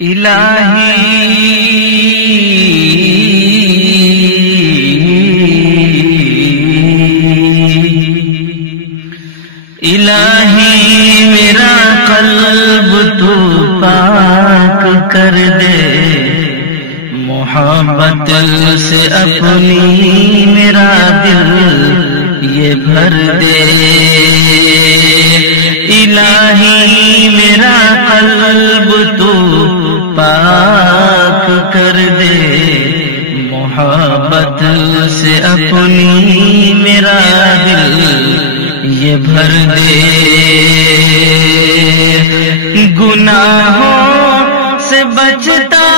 الہی میرا قلب تو پاک کر دے، محبت سے اپنی میرا دل یہ بھر دے۔ الہی میرا قلب تو پاک کر دے، محبت سے اپنی میرا دل یہ بھر دے۔ گناہوں سے بچتا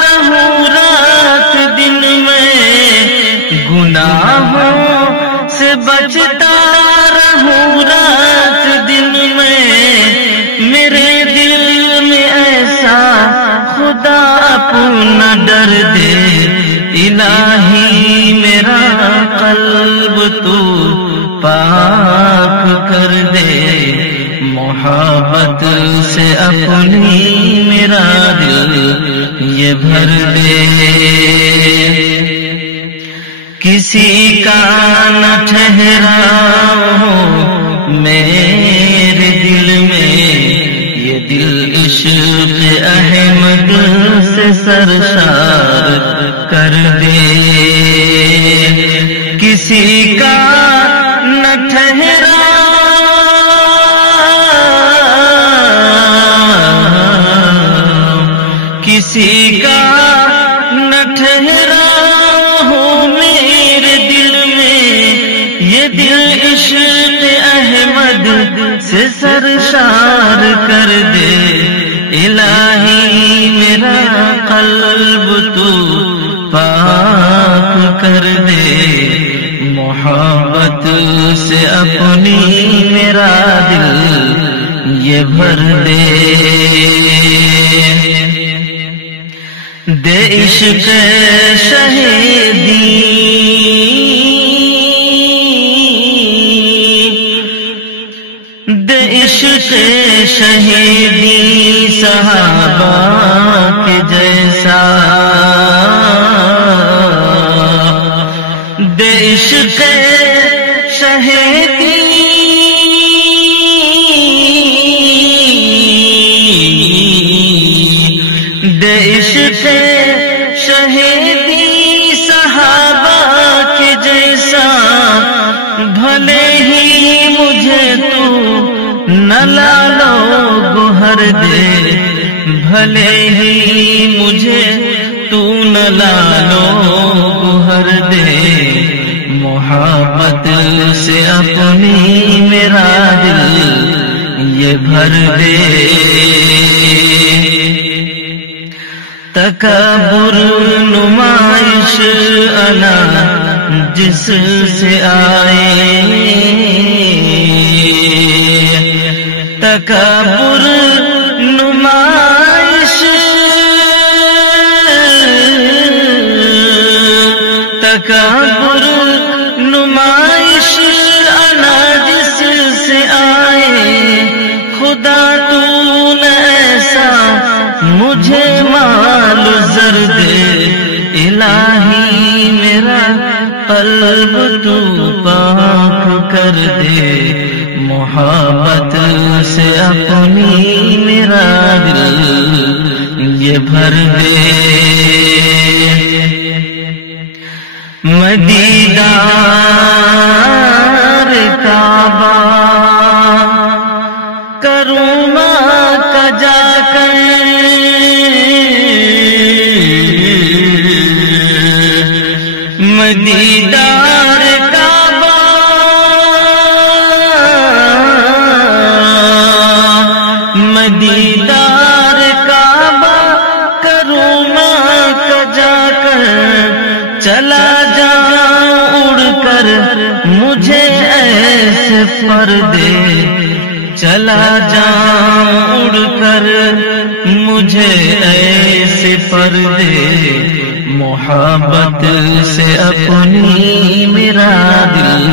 رہوں رات دن میں، گناہوں سے بچتا رہوں رات دن میں، میرے دل میں ایسا خدا اپنا ڈر دے۔ الہی میرا قلب تو پاک کر دے، محبت سے اپنی میرا دل یہ بھر دے۔ کسی کا نہ ٹھہراؤ میرے دل میں، یہ دل عشق احمد سے سرشار کر دے۔ کسی کا نہ کسی کا نہ ٹھہرا ہو میرے دل میں، یہ دل عشق احمد سے سرشار کر دے۔ الہی میرا قلب تو پاک کر دے، محبت سے اپنی میرا دل یہ بھر دے۔ دے عشق شہیدی، دے عشق شہیدی صحابہ کے جیسا، دے عشق شہیدی شہیدی صحابہ کے جیسا، بھلے ہی مجھے تو نہ لالو گوہر دے، بھلے ہی مجھے تو نہ لالو گوہر دے، محبت سے اپنی میرا دل یہ بھر دے۔ تکبر نمائش انا جس سے آئے، تکبر نمائش، تکبر نمائش انا جس سے آئے، خدا تو نے ایسا مجھے مال زر دے۔ الہی میرا قلب تو پاک کر دے، محبت سے اپنی میرا دل یہ بھر دے۔ میں دیدار کعبہ کروں مکہ جا کر، میں دیدار کعبہ، میں دیدار کعبہ کروں مکہ جا کر، چلا جاؤں اڑ کر مجھے ایسے پردے، چلا جاؤں اڑ کر مجھے ایسے پردے، محبت سے اپنی میرا دل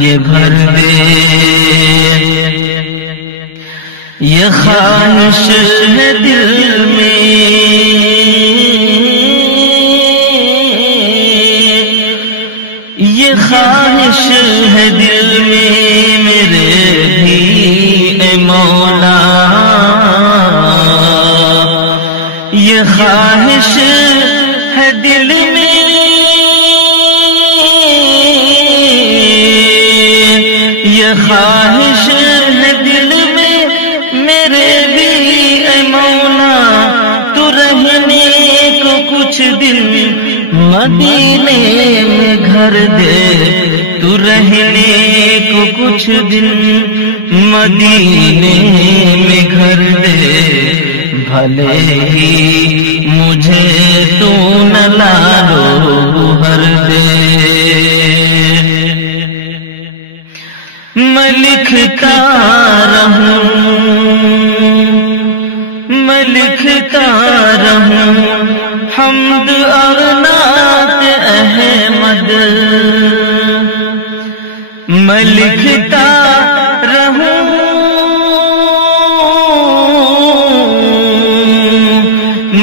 یہ بھر دے، یہ خواہش ہے دل میں، یہ خواہش ہے دل میں میرے بھی اے مولا، یہ خواہش ہے دل میں، یہ خواہش ہے دل میں میرے بھی اے مولا، تو رہنے کو کچھ دن مدینے میں گھر دے، تو رہنے کو کچھ دن مدینے میں گھر دے، بھلے ہی مجھے تو نہ لالو بھر دے، میں لکھتا رہوں، میں لکھتا رہوں حمد اور نعت احمد، میں لکھتا رہوں،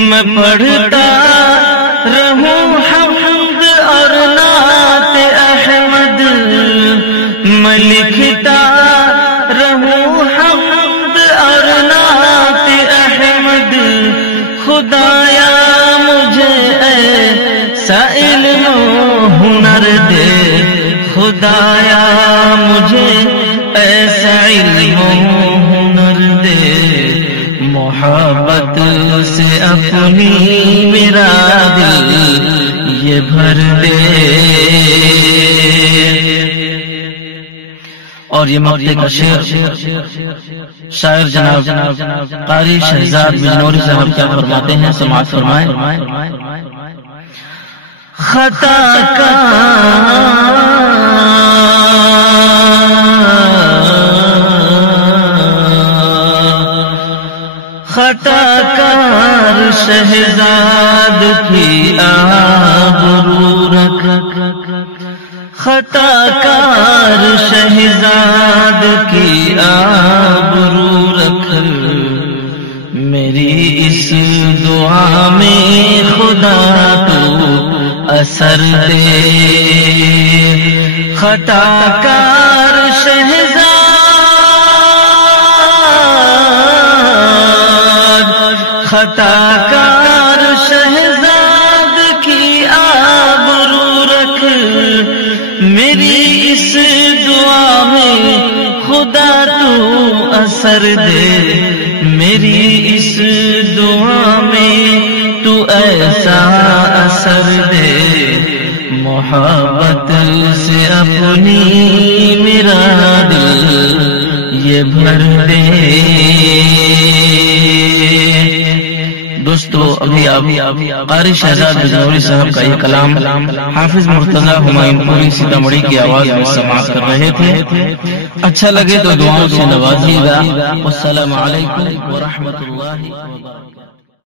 میں پڑھتا رہوں حمد اور نعت احمد، میں لکھتا رہوں حمد اور نعت احمد، خدایا مجھے ایسا علم و ہنر دے، خدایا مجھے ایسا علم و ہنر دے، محبت سے اپنی میرا دل یہ بھر دے۔ اور یہ مقطع کا شعر شاعر جناب قاری شہزاد بجنوری صاحب کیا فرماتے ہیں، سماعت فرمائیں۔ خطا کار شہزاد کی آبرو رکھ، خطا کار شہزاد کی آبرو رکھ، میری اس دعا میں خدا تو اثر دے، خطا کار شہزاد، خطا کار شہزاد کی آبرو رکھ، میری اس دعا میں خدا تو اثر دے، میری اس دعا میں تو ایسا اثر دے، محبت سے اپنی میرا دل یہ بھر دے۔ دوستو ابھی قاری شہزاد بجنوری صاحب کا یہ کلام حافظ مرتضی ہمایوں پوری سیتامڑھی کی آواز میں سماعت کر رہے تھے، اچھا لگے تو دعاؤں سے نوازیے گا۔ والسلام علیکم ورحمۃ اللہ وبرکاتہ۔